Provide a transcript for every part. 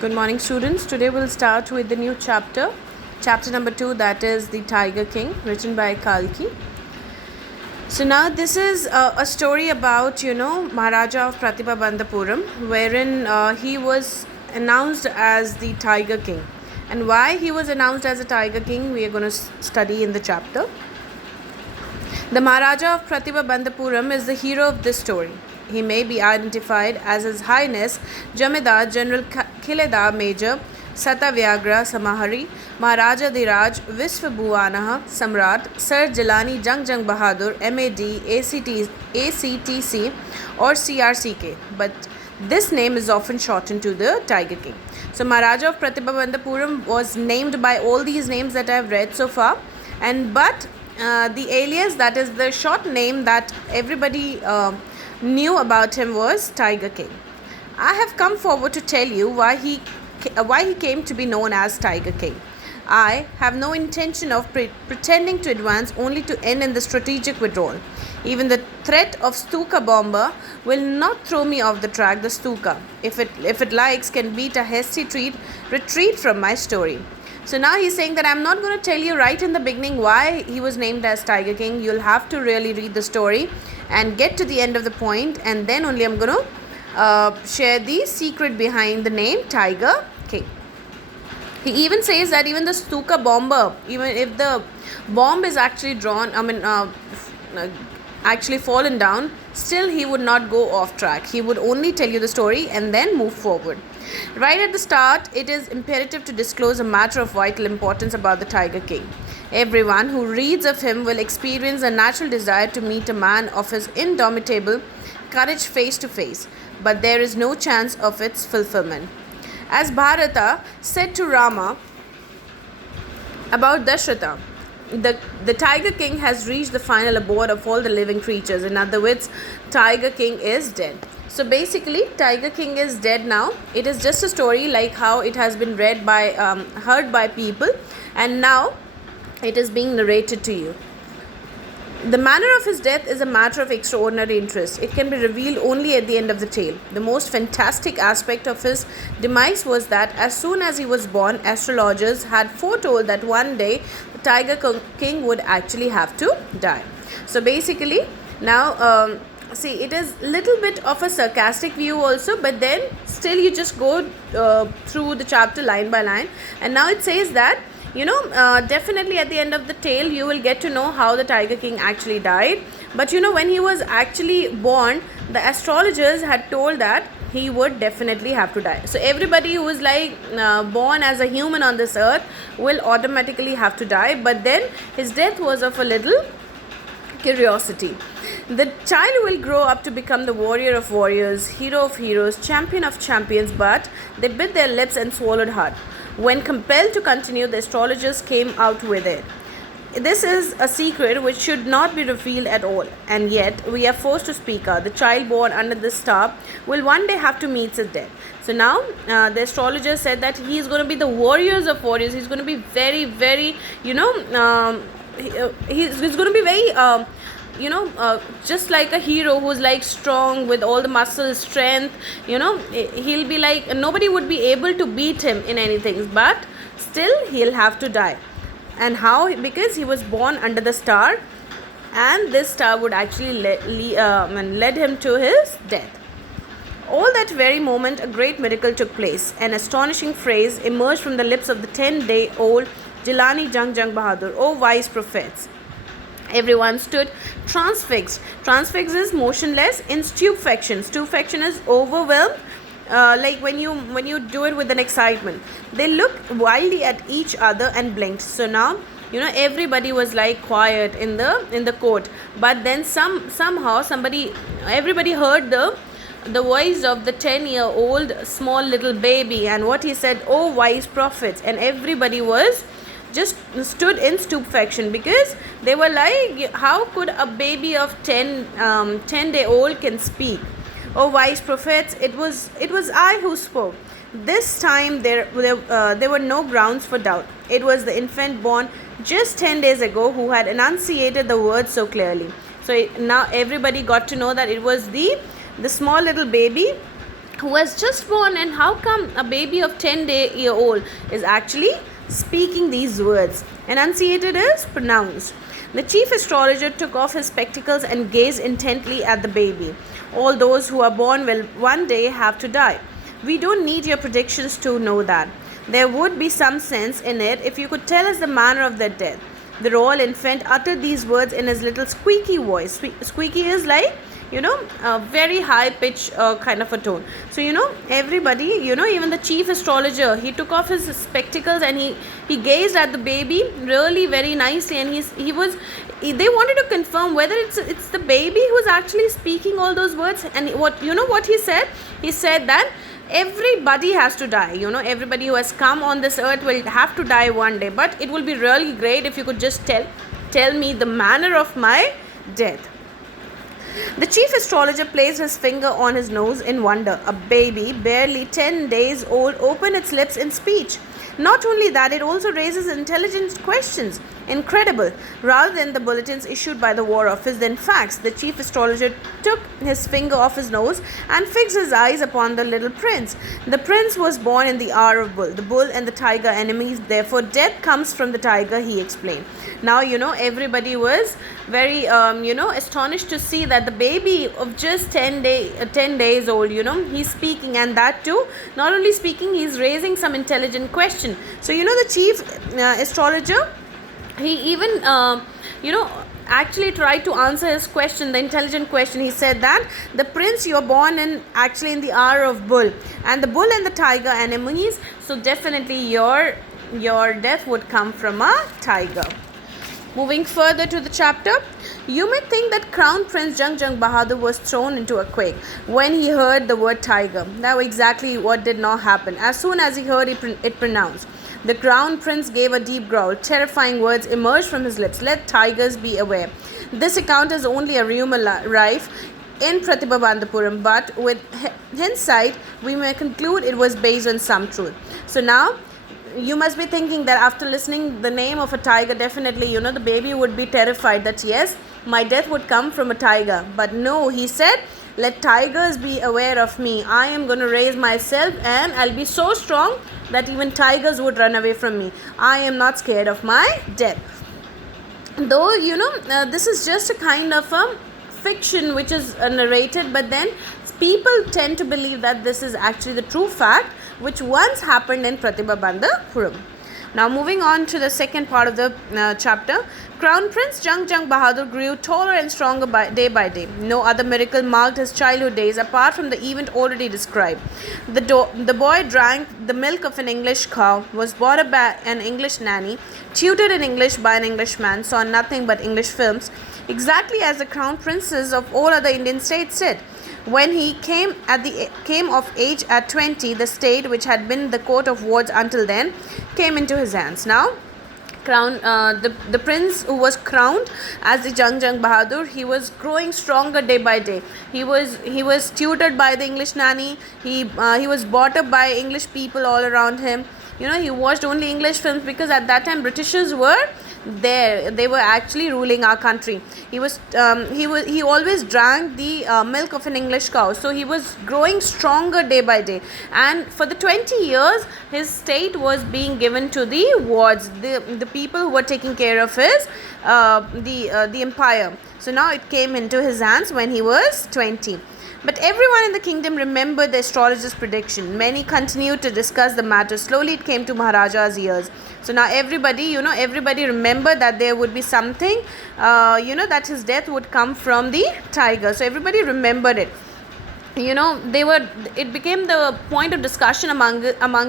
Good morning, students. Today we'll start with the new chapter number 2, that is The Tiger King, written by Kalki. So now this is a story about, Maharaja of Pratibha wherein he was announced as the Tiger King. And why he was announced as a Tiger King, we are going to study in the chapter. The Maharaja of Pratibha is the hero of this story. He may be identified as His Highness Jamidar General Khileda Major Satavyagra Samahari Maharaja Dhiraj Visvabhuvanah Samrat Sir Jilani Jung Bahadur MAD ACTC or CRCK, but this name is often shortened to the Tiger King. So Maharaja of Pratibha was named by all these names that I have read so far, but the alias, that is the short name that everybody knew about him, was Tiger King. I have come forward to tell you why he came to be known as Tiger King. I have no intention of pretending to advance only to end in the strategic withdrawal. Even the threat of Stuka bomber will not throw me off the track. The Stuka, if it likes, can beat a hasty retreat from my story. So now he's saying that I'm not going to tell you right in the beginning why he was named as Tiger King. You'll have to really read the story and get to the end of the point, and then only I'm going to share the secret behind the name Tiger King. He even says that even the Stuka bomber, even if the bomb is actually actually fallen down, still he would not go off track. He would only tell you the story and then move forward. Right at the start, it is imperative to disclose a matter of vital importance about the Tiger King. Everyone who reads of him will experience a natural desire to meet a man of his indomitable courage face to face, but there is no chance of its fulfillment. As Bharata said to Rama about Dashratha, the Tiger King has reached the final abode of all the living creatures. In other words, Tiger King is dead. So basically, Tiger King is dead now. It is just a story like how it has been heard by people, and now it is being narrated to you. The manner of his death is a matter of extraordinary interest. It can be revealed only at the end of the tale. The most fantastic aspect of his demise was that as soon as he was born, astrologers had foretold that one day the Tiger King would actually have to die. So basically, now see, it is little bit of a sarcastic view also, but then still you just go through the chapter line by line, and now it says that definitely at the end of the tale you will get to know how the Tiger King actually died. But when he was actually born, the astrologers had told that he would definitely have to die. So everybody who is born as a human on this earth will automatically have to die, but then his death was of a little curiosity. The child will grow up to become the warrior of warriors, hero of heroes, champion of champions, but they bit their lips and swallowed hard. When compelled to continue, the astrologers came out with it. This is a secret which should not be revealed at all, and yet we are forced to speak out. The child born under this star will one day have to meet his death. So now the astrologer said that he is going to be the warriors of warriors. He's going to be very, very, he's going to be very just like a hero who's strong with all the muscle strength. He'll be nobody would be able to beat him in anything, but still he'll have to die. And how? Because he was born under the star, and this star would actually led him to his death. All that very moment, a great miracle took place. An astonishing phrase emerged from the lips of the 10-day-old Jilani Jung Bahadur. "O wise prophets!" Everyone stood transfixed. Transfixed is motionless. In stupefaction. Stupefaction is overwhelmed. Like when you do it with an excitement. They looked wildly at each other and blinked. So now everybody was quiet in the court. But then everybody heard the voice of the 10-year-old small little baby, and what he said, "Oh wise prophets," and everybody was just stood in stupefaction, because they were how could a baby of 10-day-old can speak? "Oh wise prophets, it was I who spoke." This time there were no grounds for doubt. It was the infant born just 10 days ago who had enunciated the words so clearly. So now everybody got to know that it was the small little baby who has just born, and how come a baby of 10-year old is actually speaking these words? Enunciated is pronounced. The chief astrologer took off his spectacles and gazed intently at the baby. All those who are born will one day have to die. We don't need your predictions to know that. There would be some sense in it if you could tell us the manner of their death. The royal infant uttered these words in his little squeaky voice. Squeaky is like, a very high pitch kind of a tone. So everybody, even the chief astrologer, he took off his spectacles and he gazed at the baby really very nicely, and they wanted to confirm whether it's the baby who's actually speaking all those words. And what he said that everybody has to die. Everybody who has come on this earth will have to die one day, but it will be really great if you could just tell me the manner of my death. The chief astrologer placed his finger on his nose in wonder. A baby, barely 10 days old, opened its lips in speech. Not only that, it also raises intelligent questions. Incredible. Rather than the bulletins issued by the War Office, then facts, the chief astrologer took his finger off his nose and fixed his eyes upon the little prince. The prince was born in the hour of bull. The bull and the tiger enemies, therefore death comes from the tiger, he explained. Now, everybody was very, astonished to see that the baby of just 10 days old, he's speaking, and that too, not only speaking, he's raising some intelligent question. So, the chief astrologer, he even, actually tried to answer his question, the intelligent question. He said that the prince, you're born in the hour of bull, and the bull and the tiger enemies, so definitely your death would come from a tiger. Moving further to the chapter, you may think that Crown Prince Jung Jung Bahadur was thrown into a quake when he heard the word tiger. That was exactly what did not happen. As soon as he heard it pronounced, the Crown Prince gave a deep growl. Terrifying words emerged from his lips. Let tigers be aware. This account is only a rumor rife in Pratibha Bandapuram, but with hindsight, we may conclude it was based on some truth. So now, you must be thinking that after listening the name of a tiger, definitely, the baby would be terrified that yes, my death would come from a tiger. But no, he said, let tigers be aware of me. I am going to raise myself and I'll be so strong that even tigers would run away from me. I am not scared of my death. Though, this is just a kind of a fiction which is narrated, but then people tend to believe that this is actually the true fact which once happened in Pratibha Bandapuram. Now moving on to the second part of the chapter, Crown Prince Jung Jung Bahadur grew taller and stronger day by day. No other miracle marked his childhood days apart from the event already described. The boy drank the milk of an English cow, was brought up by an English nanny, tutored in English by an Englishman, saw nothing but English films, exactly as the crown princes of all other Indian states did. When he came of age at 20, the state, which had been the court of wards until then, came into his hands. Now, the prince who was crowned as the Jung Jung Bahadur, he was growing stronger day by day. He was tutored by the English nanny. He was brought up by English people all around him. He watched only English films because at that time Britishers were there. They were actually ruling our country. He always drank the milk of an English cow. So he was growing stronger day by day. And for the 20 years, his state was being given to the wards, the people who were taking care of his the empire. So now it came into his hands when he was 20. But everyone in the kingdom remembered the astrologer's prediction. Many continued to discuss the matter. Slowly it came to Maharaja's ears. So now everybody remembered that there would be something, that his death would come from the tiger. So everybody remembered it. It became the point of discussion among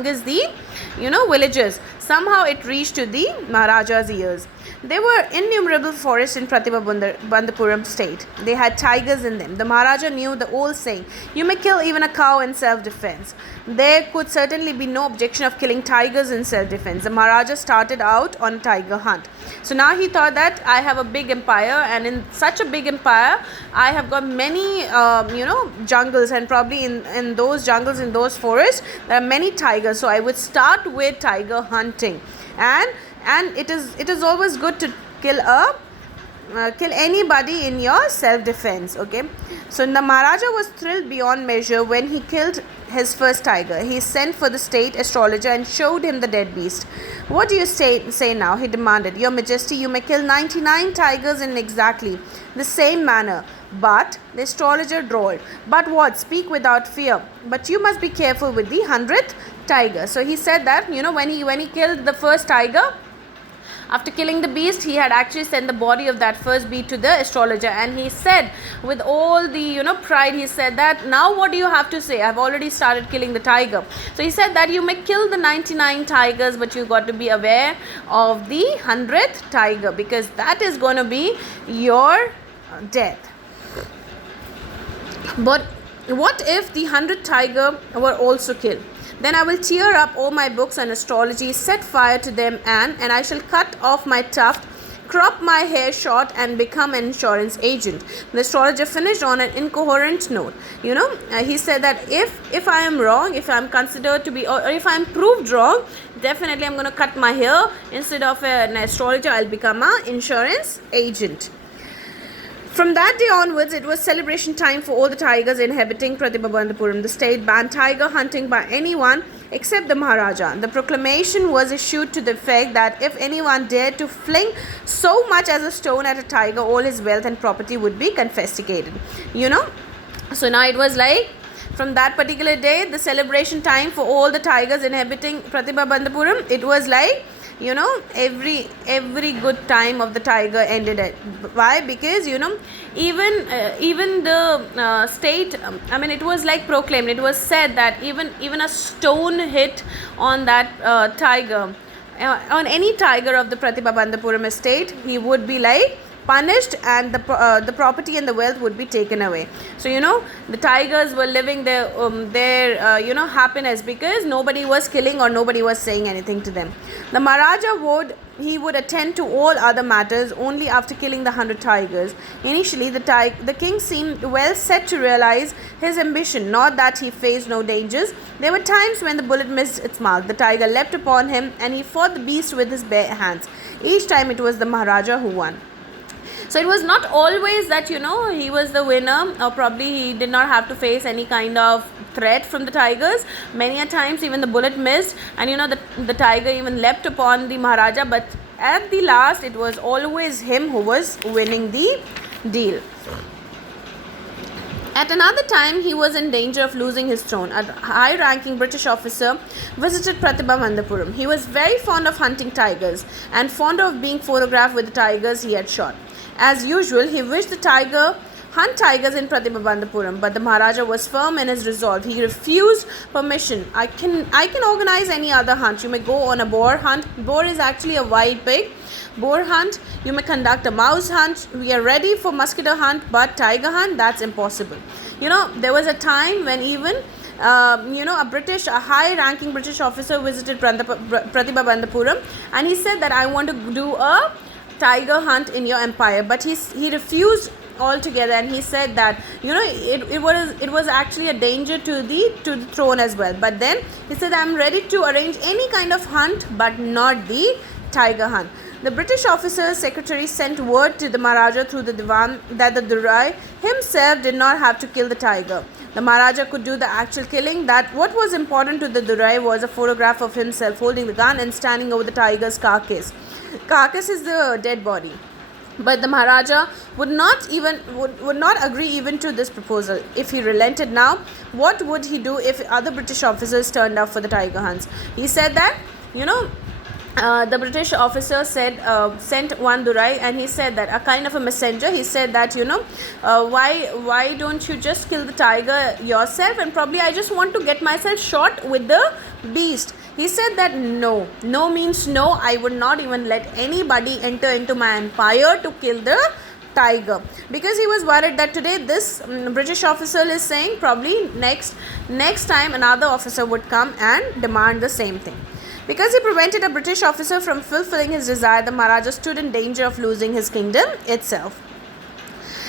us the, villagers. Somehow it reached to the Maharaja's ears. There were innumerable forests in Pratibha Bandapuram state. They had tigers in them. The Maharaja knew the old saying, you may kill even a cow in self-defense. There could certainly be no objection of killing tigers in self-defense. The Maharaja started out on a tiger hunt. So now he thought that I have a big empire, and in such a big empire, I have got many, jungles, and probably in those jungles, in those forests, there are many tigers. So I would start with tiger hunting. And it is always good to kill a kill anybody in your self-defense. Okay, so the Maharaja was thrilled beyond measure when he killed his first tiger. He sent for the state astrologer and showed him the dead beast. What do you say now? He demanded. Your Majesty, you may kill 99 tigers in exactly the same manner. But the astrologer drawled. But what? Speak without fear. But you must be careful with the 100th tiger. So he said that, when he killed the first tiger, after killing the beast, he had actually sent the body of that first beast to the astrologer, and he said with all the pride, he said that, now what do you have to say? I've already started killing the tiger. So he said that you may kill the 99 tigers, but you got to be aware of the 100th tiger, because that is going to be your death. But what if the 100th tiger were also killed? Then I will tear up all my books on astrology, set fire to them, and I shall cut off my tuft, crop my hair short, and become an insurance agent. The astrologer finished on an incoherent note. He said that if I am wrong, if I am considered to be, or if I am proved wrong, definitely I'm going to cut my hair. Instead of an astrologer, I'll become an insurance agent. From that day onwards, it was celebration time for all the tigers inhabiting Pratibhabandapuram. The state banned tiger hunting by anyone except the Maharaja. The proclamation was issued to the effect that if anyone dared to fling so much as a stone at a tiger, all his wealth and property would be confiscated. So now it was like, from that particular day, the celebration time for all the tigers inhabiting Pratibhabandapuram, it was like, every good time of the tiger ended at. Why? Because even the state, it was like proclaimed, it was said that even a stone hit on that tiger, on any tiger of the Pratibhabandapuram estate, he would be like punished, and the property and the wealth would be taken away. So the tigers were living their happiness, because nobody was killing or nobody was saying anything to them. The Maharaja would attend to all other matters only after killing the 100 tigers. Initially, the king seemed well set to realize his ambition, not that he faced no dangers. There were times when the bullet missed its mark. The tiger leapt upon him, and he fought the beast with his bare hands. Each time it was the Maharaja who won. So it was not always that he was the winner, or probably he did not have to face any kind of threat from the tigers. Many a times even the bullet missed, and the tiger even leapt upon the Maharaja, but at the last it was always him who was winning the deal. At another time, he was in danger of losing his throne. A high-ranking British officer visited Pratibhabandapuram. He was very fond of hunting tigers and fond of being photographed with the tigers he had shot. As usual, he wished the hunt tigers in Pratibhabandapuram, but the Maharaja was firm in his resolve. He refused permission. I can organize any other hunt. You may go on a boar hunt. Boar is actually a wild pig. Boar hunt. You may conduct a mouse hunt. We are ready for mosquito hunt, but tiger hunt, that's impossible. There was a time when even a high-ranking British officer visited Pratibhabandapuram, and he said that I want to do a tiger hunt in your empire, but he refused altogether, and he said that it was actually a danger to the throne as well. But then he said, I'm ready to arrange any kind of hunt, but not the tiger hunt. The British officer's secretary sent word to the Maharaja through the Diwan that the Durai himself did not have to kill the tiger. The Maharaja could do the actual killing. That what was important to the Durai was a photograph of himself holding the gun and standing over the tiger's carcass. Carcass is the dead body. But the Maharaja would not agree even to this proposal. If he relented now, what would he do if other British officers turned up for the tiger hunts? He said that, the British officer sent one Durai, and he said that, a kind of a messenger, he said that, why don't you just kill the tiger yourself, and probably I just want to get myself shot with the beast. He said that no means no. I would not even let anybody enter into my empire to kill the tiger, because he was worried that today this British officer is saying, probably next time another officer would come and demand the same thing. Because he prevented a British officer from fulfilling his desire, the Maharaja stood in danger of losing his kingdom itself.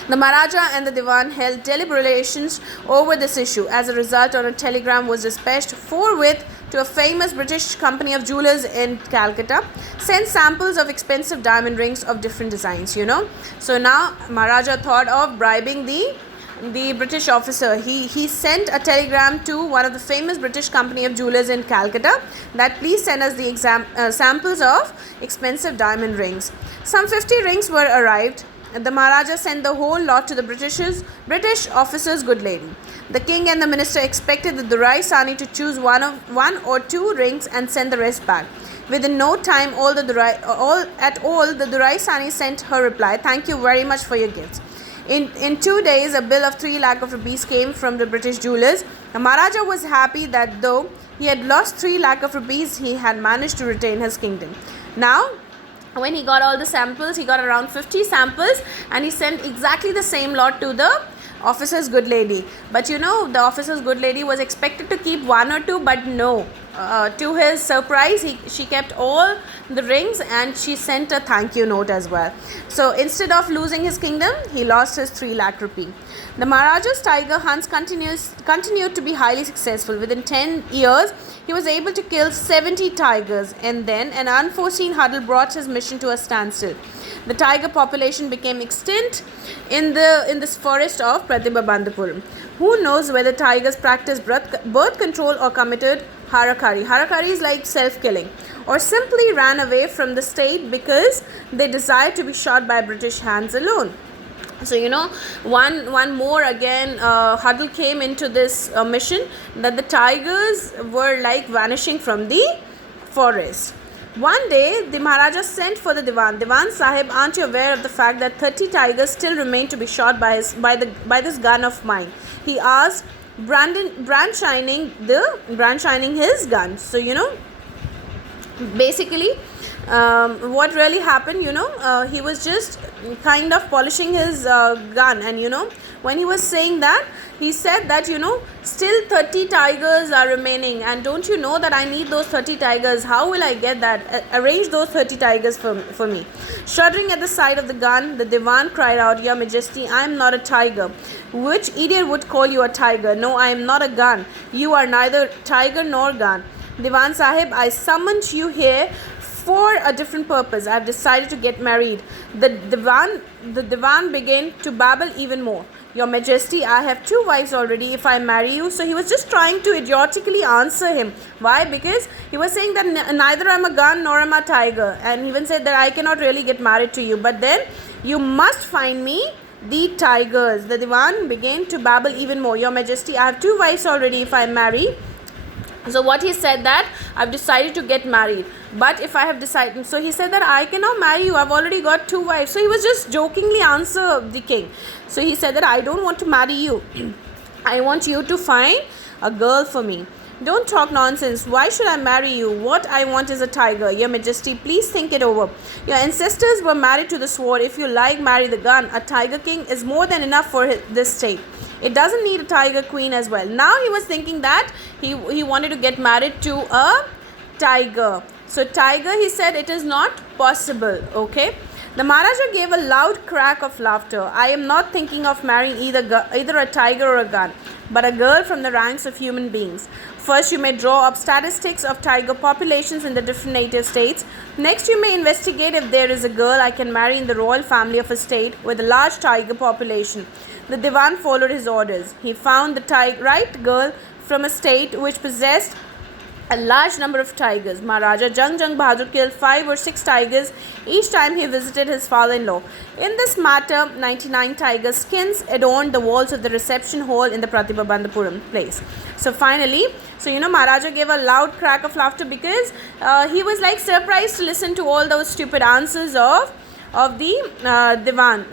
The Maharaja and the Diwan held deliberations over this issue. As a result, on a telegram was dispatched forthwith to a famous British company of jewelers in Calcutta, sent samples of expensive diamond rings of different designs, So now Maharaja thought of bribing the British officer. He sent a telegram to one of the famous British company of jewelers in Calcutta that please send us the samples of expensive diamond rings. Some 50 rings were arrived. The Maharaja sent the whole lot to the British officer's good lady. The king and the minister expected the Durai Sani to choose one or two rings and send the rest back. Within no time, the Durai Sani sent her reply, "Thank you very much for your gifts." In 2 days, a bill of 3 lakh of rupees came from the British jewelers. The Maharaja was happy that though he had lost 3 lakh of rupees, he had managed to retain his kingdom. Now, when he got all the samples, he got around 50 samples, and he sent exactly the same lot to the officer's good lady. But the officer's good lady was expected to keep one or two, but no. To his surprise, she kept all the rings, and she sent a thank you note as well. So instead of losing his kingdom, he lost his 3 lakh rupee. The Maharaja's tiger hunts continued to be highly successful. Within 10 years, he was able to kill 70 tigers, and then an unforeseen hurdle brought his mission to a standstill. The tiger population became extinct in this forest of Pratibha. Who knows whether tigers practiced birth control or committed harakiri. Harakiri is like self-killing, or simply ran away from the state because they desired to be shot by British hands alone. So one more again hurdle came into this mission, that the tigers were like vanishing from the forest. One day, the Maharaja sent for the Diwan. Diwan Sahib, aren't you aware of the fact that 30 tigers still remain to be shot by this gun of mine? He asked, brand shining his gun. So basically, what really happened, he was just kind of polishing his gun, and when he was saying that, he said that still 30 tigers are remaining, and don't you know that I need those 30 tigers? How will I get that? Arrange those 30 tigers for me. Shuddering at the sight of the gun, the Diwan cried out, "Your Majesty, I am not a tiger. Which idiot would call you a tiger? No, I am not a gun. You are neither tiger nor gun. Diwan Sahib, I summoned you here for a different purpose. I have decided to get married." The Diwan began to babble even more. "Your Majesty, I have 2 wives already. If I marry you..." So he was just trying to idiotically answer him. Why? Because he was saying that neither I'm a gun nor I'm a tiger, and even said that I cannot really get married to you. But then you must find me the tigers. The Diwan began to babble even more. "Your Majesty, I have 2 wives already. If I marry..." So what he said that I've decided to get married, but if I have decided, so he said that I cannot marry you, I've already got 2 wives. So he was just jokingly answer the king. So he said that I don't want to marry you. I want you to find a girl for me. "Don't talk nonsense. Why should I marry you? What I want is a tiger. Your Majesty, please think it over. Your ancestors were married to the sword. If you like, marry the gun. A tiger king is more than enough for this state. It doesn't need a tiger queen as well." Now he was thinking that he wanted to get married to a tiger. So tiger, he said, it is not possible. Okay. The Maharaja gave a loud crack of laughter. "I am not thinking of marrying either a tiger or a gun, but a girl from the ranks of human beings. First, you may draw up statistics of tiger populations in the different native states. Next, you may investigate if there is a girl I can marry in the royal family of a state with a large tiger population." The Diwan followed his orders. He found the right girl from a state which possessed a large number of tigers. Maharaja Jang Bahadur killed 5 or 6 tigers each time he visited his father-in-law. In this matter, 99 tiger skins adorned the walls of the reception hall in the Pratibha place. So finally, Maharaja gave a loud crack of laughter because he was like surprised to listen to all those stupid answers of the Diwan,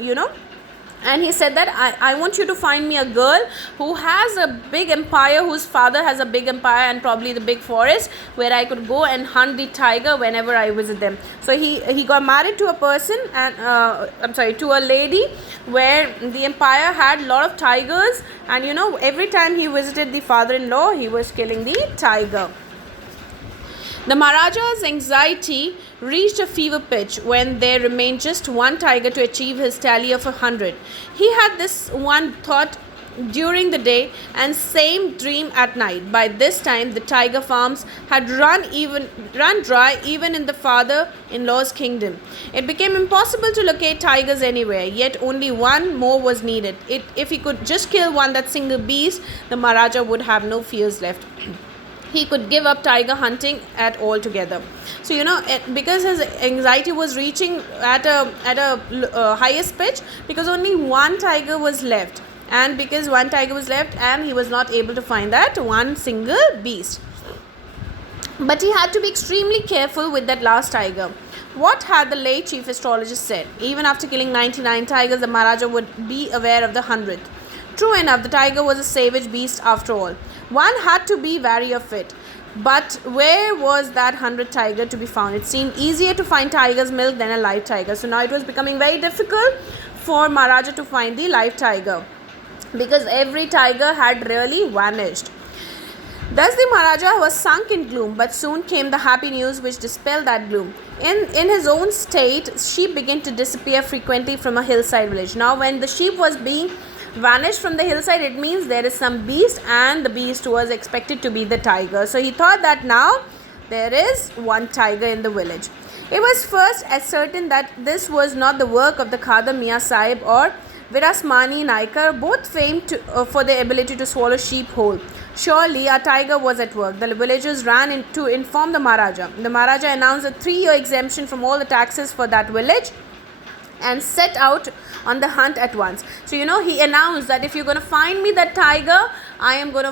And he said that I want you to find me a girl who has a big empire, whose father has a big empire and probably the big forest where I could go and hunt the tiger whenever I visit them. So he got married to a person and to a lady where the empire had a lot of tigers, and every time he visited the father-in-law, he was killing the tiger. The Maharaja's anxiety reached a fever pitch when there remained just one tiger to achieve his tally of 100. He had this one thought during the day and same dream at night. By this time, the tiger farms had run dry even in the father-in-law's kingdom. It became impossible to locate tigers anywhere, yet only one more was needed. If he could just kill that single beast, the Maharaja would have no fears left. He could give up tiger hunting at altogether. So because his anxiety was reaching at a highest pitch, because only one tiger was left, and because one tiger was left and he was not able to find that one single beast. But he had to be extremely careful with that last tiger. What had the late chief astrologist said? Even after killing 99 tigers, the Maharaja would be aware of the 100th. True enough, the tiger was a savage beast after all. One had to be wary of it. But where was that 100th tiger to be found? It seemed easier to find tiger's milk than a live tiger. So now it was becoming very difficult for Maharaja to find the live tiger, because every tiger had really vanished. Thus the Maharaja was sunk in gloom, but soon came the happy news which dispelled that gloom. In his own state, sheep began to disappear frequently from a hillside village. Now when the sheep was being vanished from the hillside, it means there is some beast, and the beast was expected to be the tiger. So he thought that now there is one tiger in the village. It was first ascertained that this was not the work of the Khadar Mia Sahib or Virasmani Naikar, both famed for their ability to swallow sheep whole. Surely a tiger was at work. The villagers ran in to inform the Maharaja. The Maharaja announced a 3-year exemption from all the taxes for that village and set out on the hunt at once. So he announced that if you're going to find me that tiger, I am going to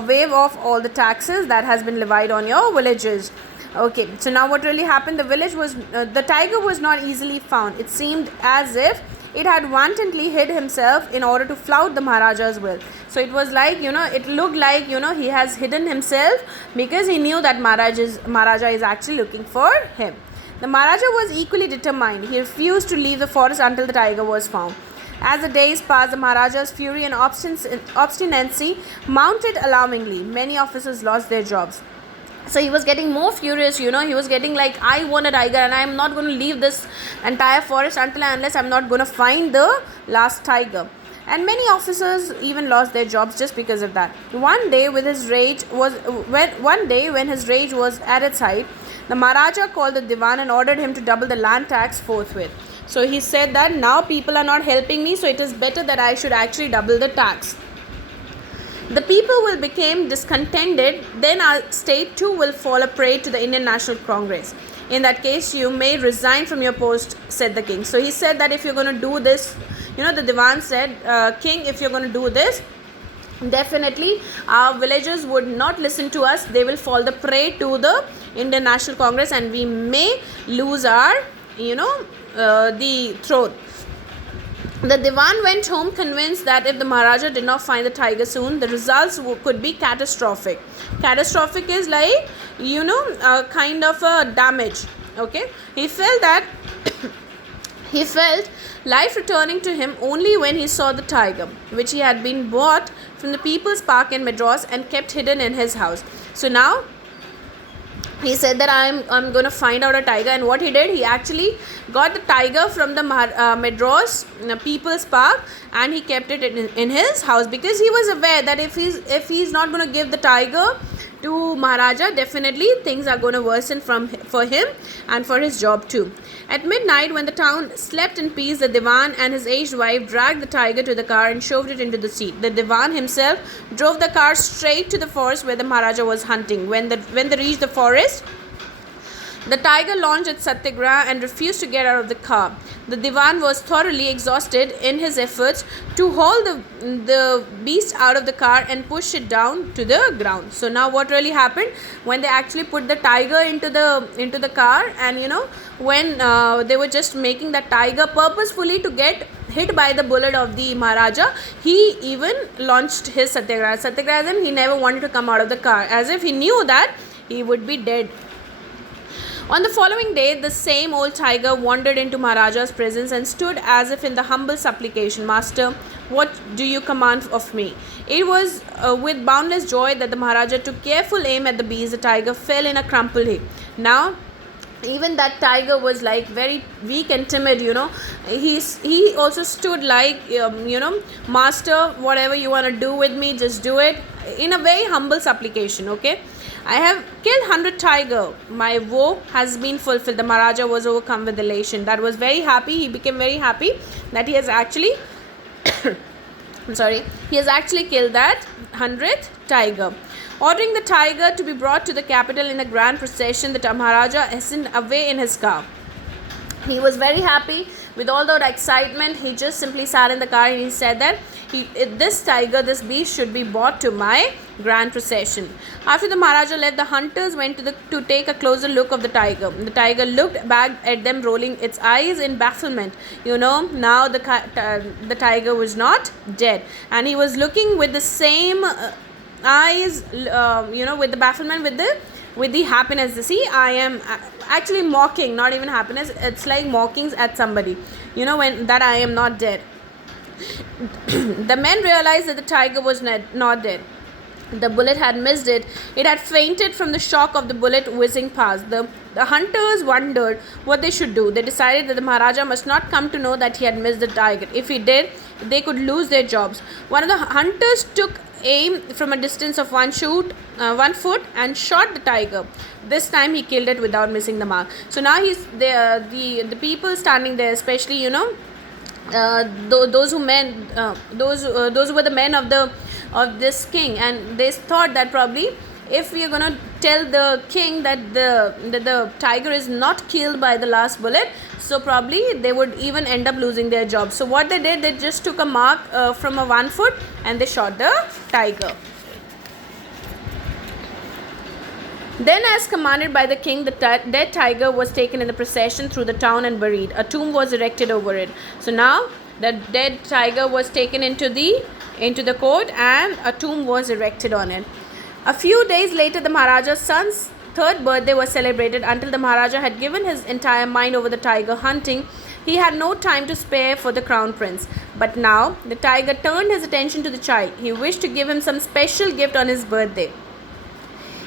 waive off all the taxes that has been levied on your villages. Okay, so now what really happened? The tiger was not easily found. It seemed as if it had wantonly hid himself in order to flout the Maharaja's will. So it was like, it looked like, he has hidden himself because he knew that Maharaja is actually looking for him. The Maharaja was equally determined. He refused to leave the forest until the tiger was found. As the days passed, the Maharaja's fury and obstinacy mounted alarmingly. Many officers lost their jobs. So he was getting more furious, he was getting like, I want a tiger and I am not going to leave this entire forest until and unless I am not going to find the last tiger. And many officers even lost their jobs just because of that. One day when his rage was at its height, the Maharaja called the Diwan and ordered him to double the land tax forthwith. So he said that now people are not helping me, so it is better that I should actually double the tax. The people will become discontented, then our state too will fall a prey to the Indian National Congress. In that case, you may resign from your post, said the king. So he said that if you're going to do this, the Diwan said, king, if you're going to do this, definitely our villagers would not listen to us. They will fall the prey to the Indian National Congress and we may lose our, the throne. The Diwan went home convinced that if the Maharaja did not find the tiger soon, the results could be catastrophic. Catastrophic is like, kind of a damage. Okay. He felt life returning to him only when he saw the tiger, which he had been bought from the People's Park in Madras and kept hidden in his house. So now he said that I'm going to find out a tiger, and what he did, he actually got the tiger from the Madras People's Park and he kept it in his house, because he was aware that if he's not going to give the tiger to Maharaja, definitely things are going to worsen for him and for his job too. At midnight, when the town slept in peace, the Diwan and his aged wife dragged the tiger to the car and shoved it into the seat. The Diwan himself drove the car straight to the forest where the Maharaja was hunting. When they reached the forest, the tiger launched its satyagraha and refused to get out of the car. The Diwan was thoroughly exhausted in his efforts to haul the beast out of the car and push it down to the ground. So now what really happened, when they actually put the tiger into the car, and when they were just making the tiger purposefully to get hit by the bullet of the Maharaja, he even launched his satyagraha. Satyagraha, and he never wanted to come out of the car, as if he knew that he would be dead. On the following day, the same old tiger wandered into Maharaja's presence and stood as if in the humble supplication, Master, what do you command of me? It was with boundless joy that the Maharaja took careful aim at the beast. The tiger fell in a crumpled heap. Now, even that tiger was like very weak and timid, you know. He also stood like, you know, master, whatever you want to do with me, just do it, in a very humble supplication. Okay, I have killed 100 tiger, my woe has been fulfilled. The Maharaja was overcome with elation. That was very happy. He became very happy that he has actually I'm sorry, he has actually killed that 100th tiger. Ordering the tiger to be brought to the capital in a grand procession, the Maharaja hastened away in his car. He was very happy with all that excitement. He just simply sat in the car and he said that this tiger, this beast should be brought to my grand procession. After the Maharaja left, the hunters went to take a closer look of the tiger. The tiger looked back at them, rolling its eyes in bafflement. You know, now the tiger was not dead, and he was looking with the same eyes, you know, with the bafflement, with the happiness. See, I am actually mocking, not even happiness, it's like mockings at somebody, you know, when that I am not dead. The men realized that the tiger was not dead. The bullet had missed it. It had fainted from the shock of the bullet whizzing past. The hunters wondered what they should do. They decided that the Maharaja must not come to know that he had missed the tiger. If he did, they could lose their jobs. One of the hunters took aim from a distance of 1 foot and shot the tiger. This time he killed it without missing the mark. So now he's there. The people standing there, especially, you know, those who were the men of this king, and they thought that probably if we are gonna tell the king that the tiger is not killed by the last bullet, so probably they would even end up losing their job. So what they did, they just took a mark from a 1 foot and they shot the tiger. Then, as commanded by the king, the dead tiger was taken in the procession through the town and buried. A tomb was erected over it. So now the dead tiger was taken into the court and a tomb was erected on it. A few days later, the Maharaja's son's 3rd birthday was celebrated. Until the Maharaja had given his entire mind over the tiger hunting, he had no time to spare for the crown prince. But now the tiger turned his attention to the child. He wished to give him some special gift on his birthday.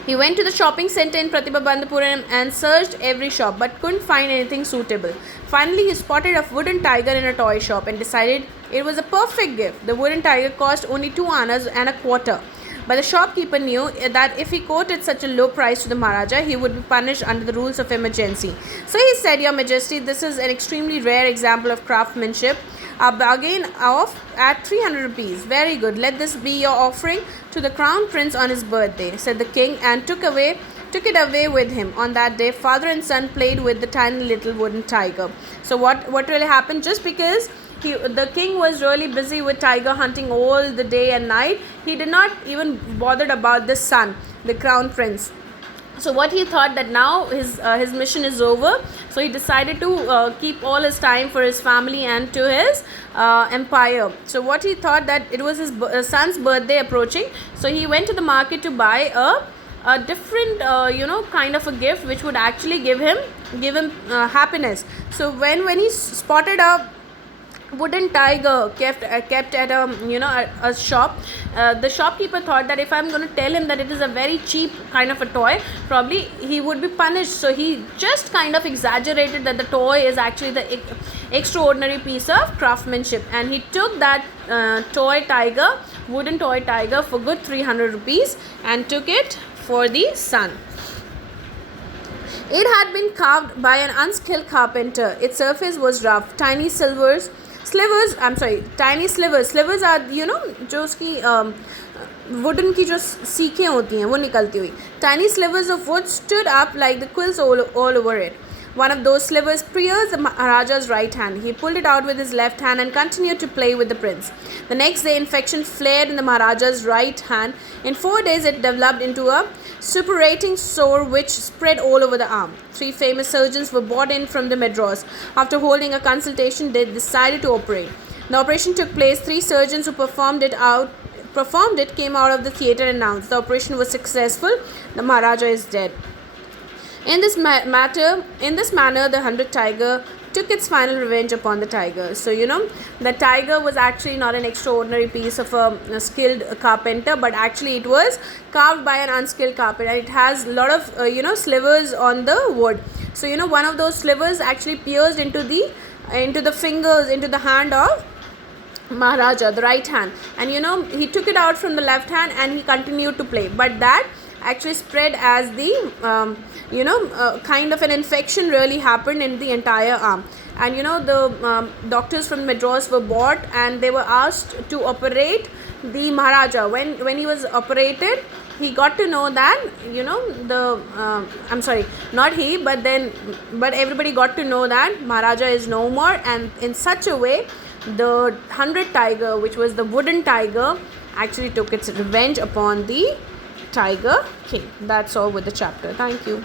He went to the shopping center in Pratibha and searched every shop but couldn't find anything suitable. Finally, he spotted a wooden tiger in a toy shop and decided it was a perfect gift. The wooden tiger cost only 2 annas and a quarter. But the shopkeeper knew that if he quoted such a low price to the Maharaja, he would be punished under the rules of emergency. So he said, "Your Majesty, this is an extremely rare example of craftsmanship. A bargain off at 300 rupees. Very good. Let this be your offering to the crown prince on his birthday," said the king, and took it away with him. On that day, father and son played with the tiny little wooden tiger. So what really happened? Just because the king was really busy with tiger hunting all the day and night, he did not even bothered about the son, the crown prince. So what he thought that now his mission is over, so he decided to keep all his time for his family and to his empire. So what he thought that it was his son's birthday approaching, so he went to the market to buy a different kind of a gift which would actually give him happiness. So when he spotted a wooden tiger kept at a shop, the shopkeeper thought that if I'm going to tell him that it is a very cheap kind of a toy, probably he would be punished. So he just kind of exaggerated that the toy is actually the extraordinary piece of craftsmanship, and he took that wooden toy tiger for good 300 rupees and took it for the son. It had been carved by an unskilled carpenter. Its surface was rough. Tiny slivers are, जो उसकी wooden की जो सीखें होती हैं वो निकलती हुई. Tiny slivers of wood stood up like the quills all over it. One of those slivers pierced the Maharaja's right hand. He pulled it out with his left hand and continued to play with the prince. The next day, infection flared in the Maharaja's right hand. In 4 days, it developed into a suppurating sore which spread all over the arm. 3 famous surgeons were brought in from the Madras. After holding a consultation, they decided to operate. The operation took place. 3 surgeons who performed it came out of the theatre and announced the operation was successful. The Maharaja is dead. In this manner, the 100th tiger took its final revenge upon the tiger. So, the tiger was actually not an extraordinary piece of a skilled carpenter, but actually it was carved by an unskilled carpenter. It has a lot of, slivers on the wood. So, one of those slivers actually pierced into the fingers, into the hand of Maharaja, the right hand, and he took it out from the left hand and he continued to play, but that actually spread as the kind of an infection really happened in the entire arm. And the doctors from Madras were brought and they were asked to operate the Maharaja. When he was operated, he got to know that I'm sorry, not he, but everybody got to know that Maharaja is no more, and in such a way the 100 tiger, which was the wooden tiger, actually took its revenge upon the Tiger King. That's all with the chapter. Thank you.